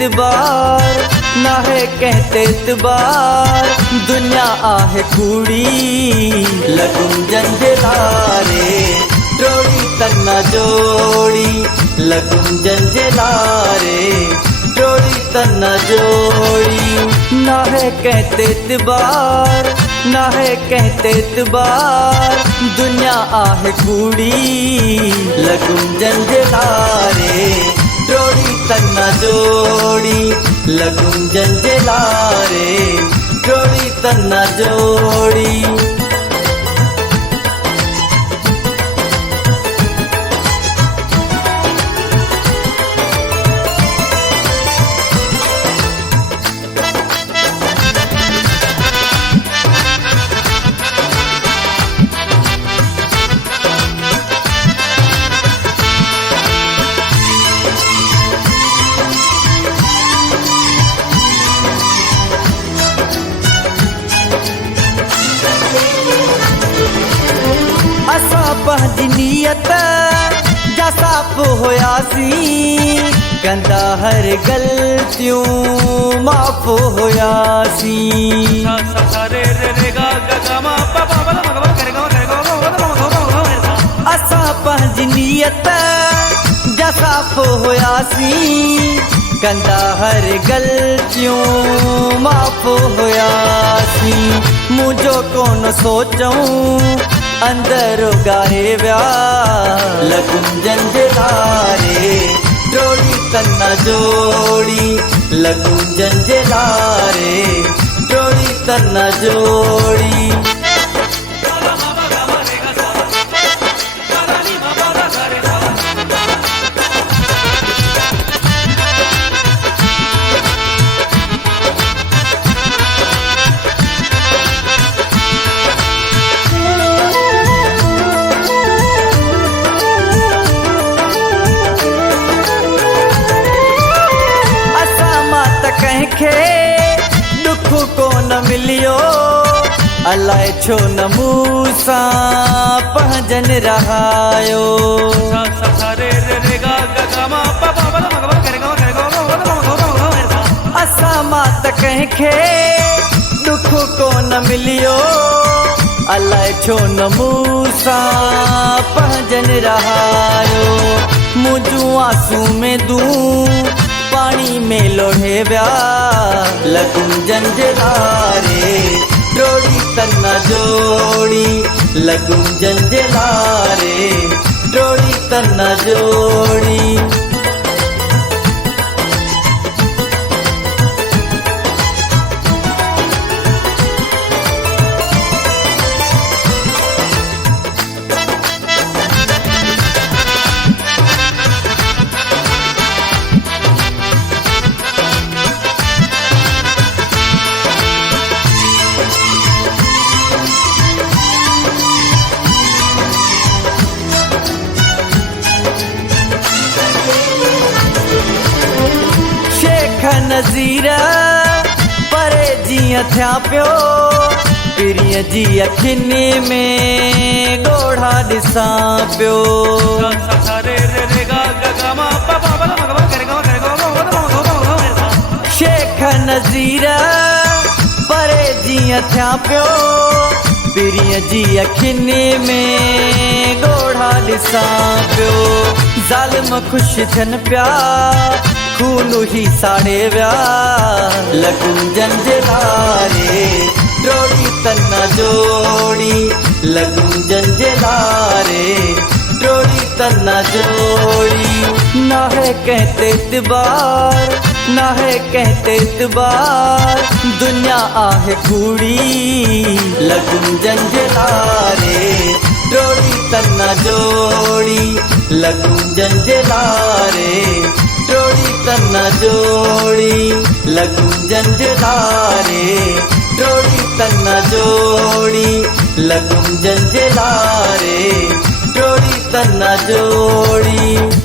इतबार ना है कहते इतबार दुनिया आहे कूड़ी लगुम जंजलारे जोड़ी तन्ना जोड़ी लगुम जंजलारे जोड़ी तन्ना जोड़ी ना है कहते इतबार ना है कहते इतबार दुनिया आहे कूड़ी लगुम जंजलारे जोड़ी तन्ना जोड़ी लगुम जंजलारे जोड़ी तन्ना जोड़ी असा पंहिंजी नियत जा साफ़ हुयासीं कंदा हर ग़लतियूं माफ़ हुयासीं असा पंहिंजी नियत जा साफ़ हुयासीं कंदा हर ग़लतियूं माफ़ हुयासीं मुंहिंजो कोन सोचऊं अंदर गारे व्या लगुम जंजलारे जोड़ी तन्ना जोड़ी लगुम जंजलारे जोड़ी तन्ना जोड़ी कंहिंखे दुख कोन मिलियो अलाए छो न मूंसां पंहिंजन रहायो असां मां त कंहिंखे दुख कोन मिलियो अलाए छो न मूंसां पंहिंजन रहायो मुंहिंजूं आंसू में दूं पानी में लोढ़े व्या लगुम जंजलारे जोड़ी तन्ना जोड़ी लगुम जंजलारे जोड़ी तन्ना जोड़ी नज़ीर परे जीअं थिया पियो पिरीअ जी अखियुनि में ॻोढ़ा ॾिसां पियो शेख नज़ीर परे जीअं थिया पियो पिरीअ जी अखियुनि में ॻोढ़ा ॾिसां पियो ज़ालिम ख़ुशि थियनि पिया खून ही साड़े व्या लगुम जंजलारे जोड़ी तन्ना जोड़ी लगुम जंजलारे जोड़ी तन्ना जोड़ी ना है कहते इतबार ना है कहते इतबार दुनिया आहे कूड़ी लगुम जंजलारे जोड़ी तन्ना जोड़ी लगुम जंजलारे जोड़ी तन्ना जोड़ी लगुम जंजलारे जोड़ी तन्ना जोड़ी लगुम जंजलारे जोड़ी तन्ना जोड़ी।